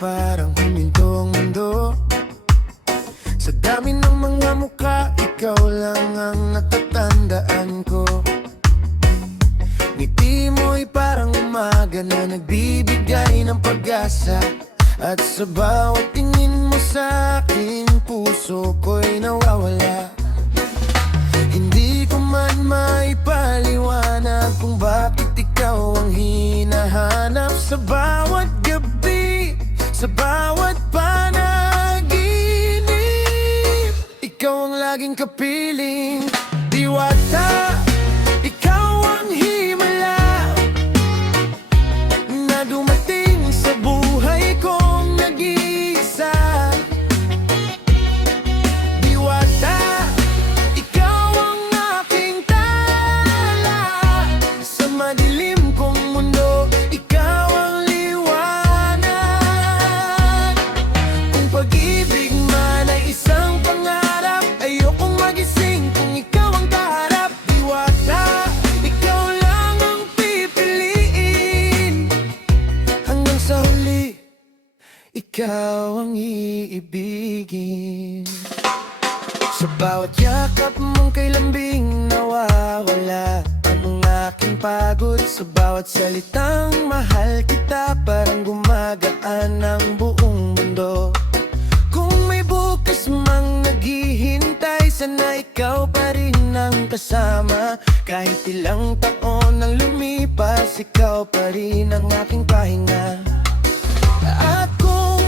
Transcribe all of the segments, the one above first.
parang huminto ang mundo. Sa dami ng mga mukha, ikaw lang ang natatandaan ko. Ngiti mo'y parang umaga na nagbibigay ng pag-asa. At sa bawat tingin mo sa akin, puso ko'y nawawala. Hindi ko man maipaliwanag kung bakit ikaw ang hinahanap. Sa bawat gabi, sa bawat panaginip, ikaw ang laging kapiling. Diwata, ikaw ang himala na dumating sa buhay kong nag-iisa. Diwata, ikaw ang aking tala sa madilim kong mundo. Ikaw ang liwanag. Kung pag-ibig man ay isang pangarap, ayokong magising kung ikaw ang kaharap. Diwata, ikaw lang ang pipiliin. Hanggang sa huli, ikaw ang iibigin. Sa bawat yakap mong kay lambing, nawawala ang aking pagod. Sa bawat salitang mahal kita, parang gumagaan ang buong mundo. Kung may bukas mang naghihintay, sana ikaw pa rin ang kasama. Kahit ilang taon ang lumipas, ikaw pa rin ang aking pahinga. At kung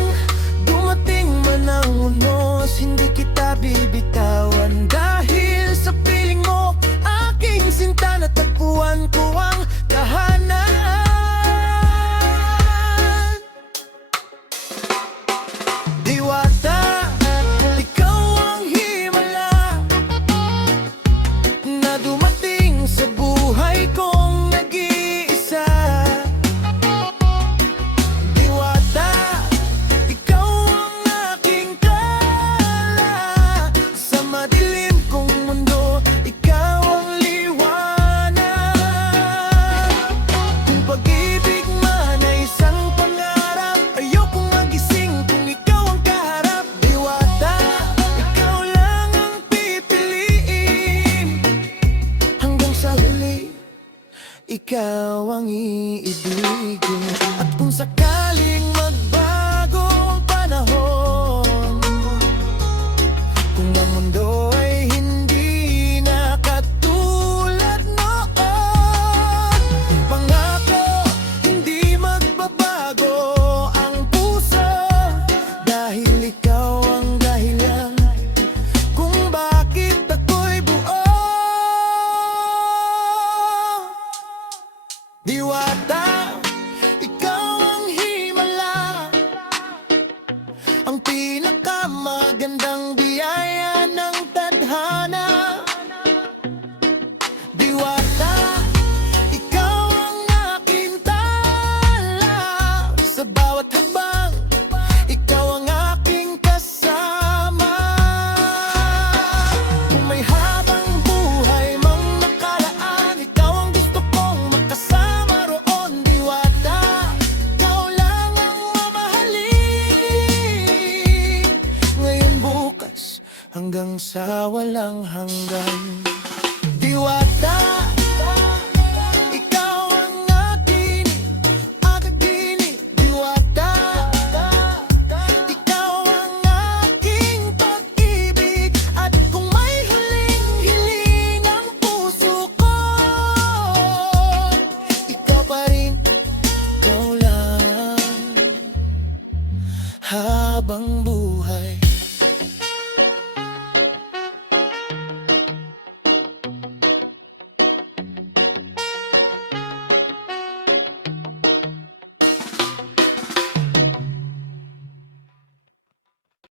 dumating man ang unos, hindi kita bibitawan. Dahil sa piling mo, aking sinta, natagpuan ko ang tahanan. Diwata, ikaw ang himala na dumating sa buhay kong nag-iisa. Diwata, ikaw ang aking tala sa madilim kong mundo. Ikaw ang liwanag. Kung pag-ibig man ay isang pangarap, ayokong magising kung ikaw ang kaharap. Diwata, ikaw lang ang pipiliin. Hanggang sa huli, ikaw ang iibigin. At kung sakaling magbago ang panahon, kung ang mundo ay hindi na katulad noon, pangako, hindi magbabago ang puso. Dahil ikaw ang dahilan kung bakit ako'y buo. Diwata, ikaw ang himala, ang pinakamagandang biyaya ng tadhana. Diwata, ikaw ang aking tala sa bawat habang, ikaw ang aking kasama. Kung may habang buhay mang nakalaan, ikaw ang gusto kong makasama roon. Diwata, ikaw lang ang mamahalin, ngayon bukas hanggang sa walang hanggan. Diwata,